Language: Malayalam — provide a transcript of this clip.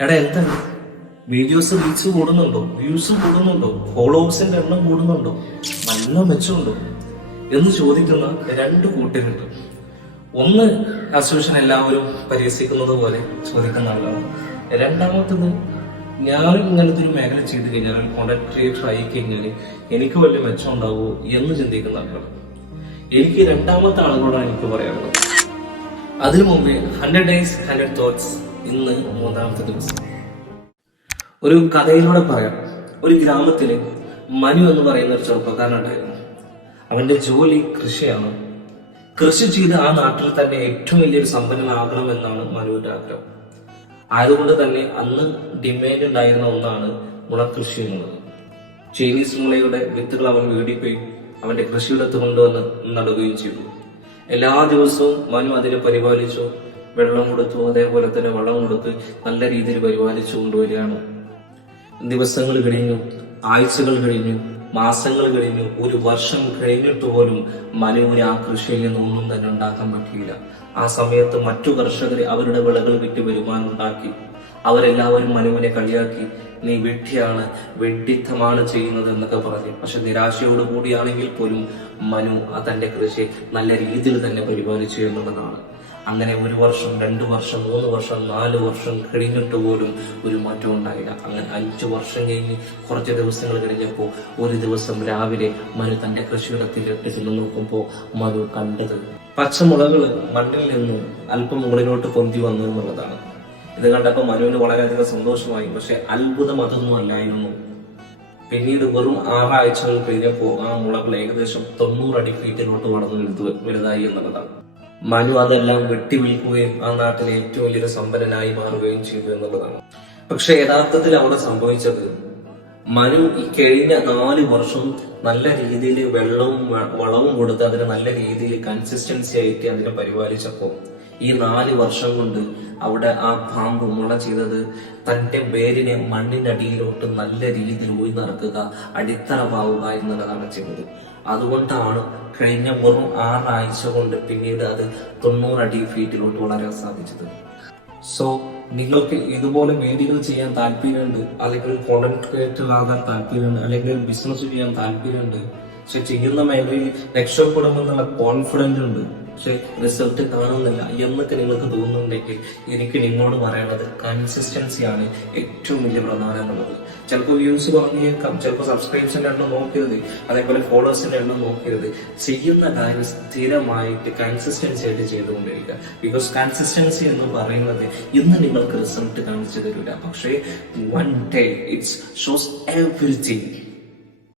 എടാ എന്താണ് വീഡിയോസ് റീച്ച് കൂടുന്നുണ്ടോ? വ്യൂസ് കൂടുന്നുണ്ടോ? ഫോളോവേഴ്സിന്റെ എണ്ണം കൂടുന്നുണ്ടോ? നല്ല മെച്ചമുണ്ടോ? എന്ന് ചോദിക്കുന്ന രണ്ട് കൂട്ടരുണ്ട് ഒന്ന് അസോഷൻ എല്ലാവരും പരിഹസിക്കുന്നത് പോലെ ചോദിക്കുന്ന ആളാണ്. രണ്ടാമത്തത് ഞാൻ ഇങ്ങനത്തെ ഒരു മേഖല ചെയ്ത് കഴിഞ്ഞാൽ കോണ്ടന്റ് ക്രിയേറ്റർ ആയി കഴിഞ്ഞാൽ എനിക്ക് വലിയ മെച്ചം ഉണ്ടാവുമോ എന്ന് ചിന്തിക്കുന്ന ആളാണ്. എനിക്ക് രണ്ടാമത്തെ ആളുകളോടാണ് എനിക്ക് പറയാനുള്ളത്. അതിനു മുമ്പേ ഹൺഡ്രഡ് ഡേയ്സ് ഹൺഡ്രഡ് തോട്ട്സ് ഇന്ന് മൂന്നാമത്തെ ദിവസം. ഒരു കഥയിലൂടെ പറയാം. ഒരു ഗ്രാമത്തിൽ മനു എന്ന് പറയുന്ന ഒരു ചെറുപ്പക്കാരനുണ്ടായിരുന്നു. അവന്റെ ജോലി കൃഷിയാണ്. കൃഷി ചെയ്ത് ആ നാട്ടിൽ തന്നെ ഏറ്റവും വലിയൊരു സമ്പന്നനാകണമെന്നാണ് മനുവിന്റെ ആഗ്രഹം. ആയതുകൊണ്ട് തന്നെ അന്ന് ഡിമാൻഡ് ഉണ്ടായിരുന്ന ഒന്നാണ് മുളകൃഷി എന്നുള്ളത് ചൈനീസ് മുളയുടെ വിത്തുകൾ അവൻ വീടിപ്പോയി അവന്റെ കൃഷിയിടത്ത് കൊണ്ടുവന്ന് നടുകയും ചെയ്തു. എല്ലാ ദിവസവും മനു അതിനെ പരിപാലിച്ചു. വെള്ളം കൊടുത്തു അതേപോലെ തന്നെ വെള്ളം കൊടുത്ത് നല്ല രീതിയിൽ പരിപാലിച്ചു കൊണ്ടുവരികയാണ്. ദിവസങ്ങൾ കഴിഞ്ഞു ആഴ്ചകൾ കഴിഞ്ഞു മാസങ്ങൾ കഴിഞ്ഞു ഒരു വർഷം കഴിഞ്ഞിട്ട് പോലും മനുവിന് ആ കൃഷിയിൽ നിന്നൊന്നും തന്നെ ഉണ്ടാക്കാൻ പറ്റിയില്ല. ആ സമയത്ത് മറ്റു കർഷകർ അവരുടെ വിളകൾ വിറ്റ് വരുമാനം ഉണ്ടാക്കി അവരെല്ലാവരും മനുവിനെ കളിയാക്കി നീ വെട്ടിയാണ് വെട്ടിത്തമാണ് ചെയ്യുന്നത് എന്നൊക്കെ പറഞ്ഞു. പക്ഷെ നിരാശയോട് കൂടിയാണെങ്കിൽ പോലും മനു ആ തന്റെ കൃഷി നല്ല രീതിയിൽ തന്നെ പരിപാലിച്ചു എന്നുള്ളതാണ്. അങ്ങനെ ഒരു വർഷം രണ്ട് വർഷം മൂന്ന് വർഷം നാല് വർഷം കഴിഞ്ഞിട്ട് പോലും ഒരു മാറ്റം ഉണ്ടായില്ല. അങ്ങനെ അഞ്ചു വർഷം കഴിഞ്ഞ് കുറച്ച് ദിവസങ്ങൾ കഴിഞ്ഞപ്പോൾ ഒരു ദിവസം രാവിലെ മനു തന്റെ കൃഷിയിടത്തിലേക്ക് ചെന്ന് നോക്കുമ്പോൾ മനു കണ്ടത് പച്ചമുളകൾ മണ്ണിൽ നിന്ന് അല്പം മുകളിലോട്ട് പൊന്തി വന്നു എന്നുള്ളതാണ്. ഇത് കണ്ടപ്പോൾ മനുവിന് വളരെയധികം സന്തോഷമായി. പക്ഷെ അത്ഭുതം അതൊന്നും അല്ലായിരുന്നു. പിന്നീട് വെറും ആറാഴ്ചകൾ കഴിഞ്ഞപ്പോൾ ആ മുളകൾ ഏകദേശം തൊണ്ണൂറ് അടി ഫീറ്റിലോട്ട് വളർന്നു വലുത് വലുതായി എന്നുള്ളതാണ്. മനു അതെല്ലാം വെട്ടി വിൽക്കുകയും ആ നാട്ടിലെ ഏറ്റവും വലിയൊരു സമ്പന്നനായി മാറുകയും ചെയ്തു എന്നുള്ളതാണ്. പക്ഷെ യഥാർത്ഥത്തിൽ അവിടെ സംഭവിച്ചത് മനു ഈ കഴിഞ്ഞ നാല് വർഷം നല്ല രീതിയിൽ വെള്ളവും വളവും കൊടുത്ത് അതിനെ നല്ല രീതിയിൽ കൺസിസ്റ്റൻസി ആയിട്ട് അതിനെ പരിപാലിച്ചപ്പോൾ ഈ നാല് വർഷം കൊണ്ട് അവിടെ ആ പാമ്പ് മുള ചെയ്തത് തന്റെ വേരിനെ മണ്ണിന്റെ അടിയിലോട്ട് നല്ല രീതിയിൽ ഉയർന്നിറക്കുക അടിത്തറ പാവുക എന്നുള്ളതാണ് ചെയ്തത് അതുകൊണ്ടാണ് കഴിഞ്ഞ വെറും ആറാഴ്ച കൊണ്ട് പിന്നീട് അത് തൊണ്ണൂറടി ഫീറ്റിലോട്ട് വളരാൻ സാധിച്ചത്. സോ നിങ്ങൾക്ക് ഇതുപോലെ വീഡിയോകൾ ചെയ്യാൻ താല്പര്യമുണ്ട് അല്ലെങ്കിൽ കോണ്ടന്റ് ക്രിയേറ്റർ ആകാൻ താല്പര്യമുണ്ട് അല്ലെങ്കിൽ ബിസിനസ് ചെയ്യാൻ താല്പര്യമുണ്ട് പക്ഷെ ചെയ്യുന്ന മേഖലയിൽ രക്ഷപ്പെടുമെന്നുള്ള കോൺഫിഡൻസ് ഉണ്ട്. പക്ഷെ റിസൾട്ട് കാണുന്നില്ല. എന്നൊക്കെ നിങ്ങൾക്ക് തോന്നുന്നുണ്ടെങ്കിൽ എനിക്ക് നിങ്ങളോട് കൺസിസ്റ്റൻസി ആണ് ഏറ്റവും വലിയ പ്രധാനം എന്നുള്ളത്. ചിലപ്പോൾ വ്യൂസ് കുറഞ്ഞേക്കാം. ചിലപ്പോൾ സബ്സ്ക്രൈബ്സിന്റെ എണ്ണം നോക്കരുത്. അതേപോലെ ഫോളോവേഴ്സിന്റെ എണ്ണം നോക്കരുത്. ചെയ്യുന്ന കാര്യം സ്ഥിരമായിട്ട് കൺസിസ്റ്റൻസി ആയിട്ട് ചെയ്തുകൊണ്ടിരിക്കുക. ബിക്കോസ് കൺസിസ്റ്റൻസി എന്ന് പറയുന്നത് ഇന്ന് നിങ്ങൾക്ക് റിസൾട്ട് കാണിച്ചു തരില്ല. പക്ഷേ one day it's shows everything